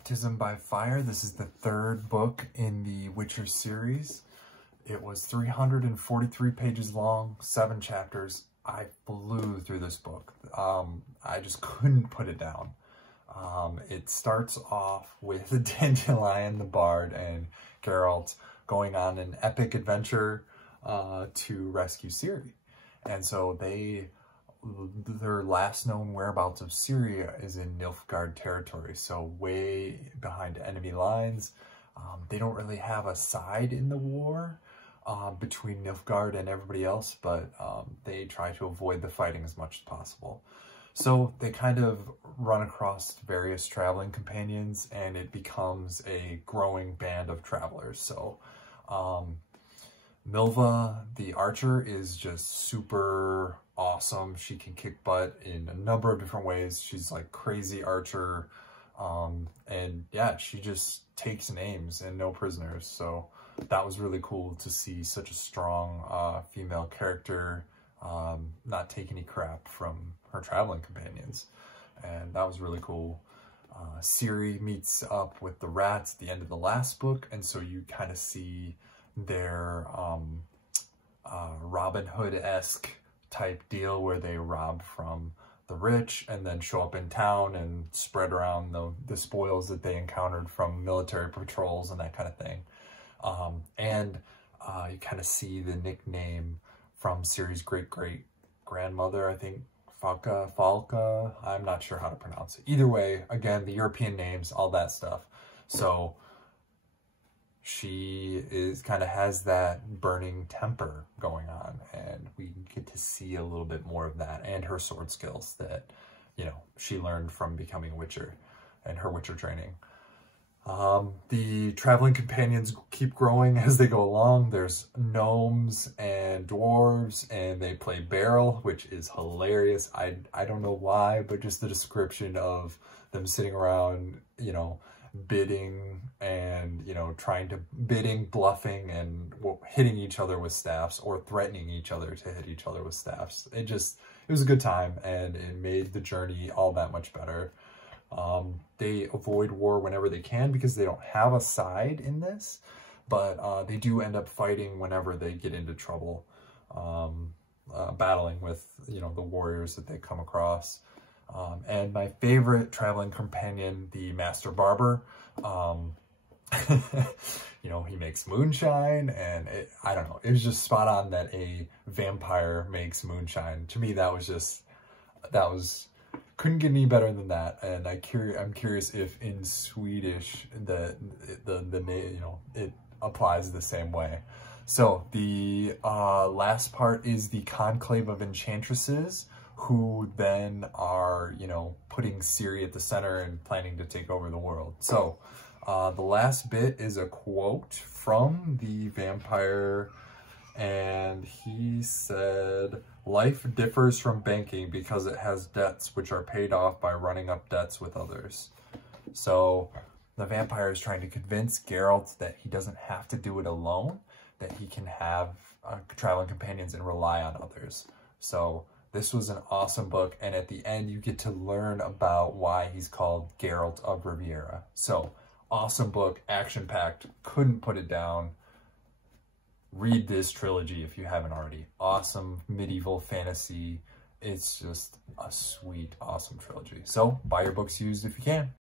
Baptism by Fire. This is the third book in the Witcher series. It was 343 pages long, 7 chapters. I flew through this book. I just couldn't put it down. It starts off with Dandelion the Bard and Geralt going on an epic adventure to rescue Ciri. And so their last known whereabouts of Ciri is in Nilfgaard territory, so way behind enemy lines. They don't really have a side in the war between Nilfgaard and everybody else, but they try to avoid the fighting as much as possible. So they kind of run across various traveling companions, and it becomes a growing band of travelers. So Milva, the archer, is just super awesome. She can kick butt in a number of different ways. She's like crazy archer. And yeah, she just takes names and no prisoners. So that was really cool to see such a strong female character not take any crap from her traveling companions. And that was really cool. Ciri meets up with the rats at the end of the last book, and so you kind of see their Robin Hood-esque type deal where they rob from the rich and then show up in town and spread around the spoils that they encountered from military patrols and that kind of thing. You kind of see the nickname from Ciri's great-great-grandmother, I think, Falca, I'm not sure how to pronounce it. Either way, again, the European names, all that stuff. So she kind of has that burning temper going on, and we get to see a little bit more of that and her sword skills that, you know, she learned from becoming a Witcher and her Witcher training. The traveling companions keep growing as they go along. There's gnomes and dwarves, and they play barrel, which is hilarious. I don't know why, but just the description of them sitting around, you know, bidding and, you know, bluffing and hitting each other with staffs or threatening each other to hit each other with staffs. It was a good time, and it made the journey all that much better. They avoid war whenever they can because they don't have a side in this, but they do end up fighting whenever they get into trouble, battling with, you know, the warriors that they come across. And my favorite traveling companion, the Master Barber, you know, he makes moonshine, and I don't know, it was just spot on that a vampire makes moonshine. To me, couldn't get any better than that. And I'm curious if in Swedish the name, you know, it applies the same way. So the last part is the Conclave of Enchantresses, who then are, you know, putting Ciri at the center and planning to take over the world. So the last bit is a quote from the vampire, and he said, "Life differs from banking because it has debts which are paid off by running up debts with others." So the vampire is trying to convince Geralt that he doesn't have to do it alone, that he can have traveling companions and rely on others. So this was an awesome book, and at the end you get to learn about why he's called Geralt of Riviera. So awesome book, action-packed, couldn't put it down. Read this trilogy if you haven't already. Awesome medieval fantasy. It's just a sweet, awesome trilogy. So buy your books used if you can.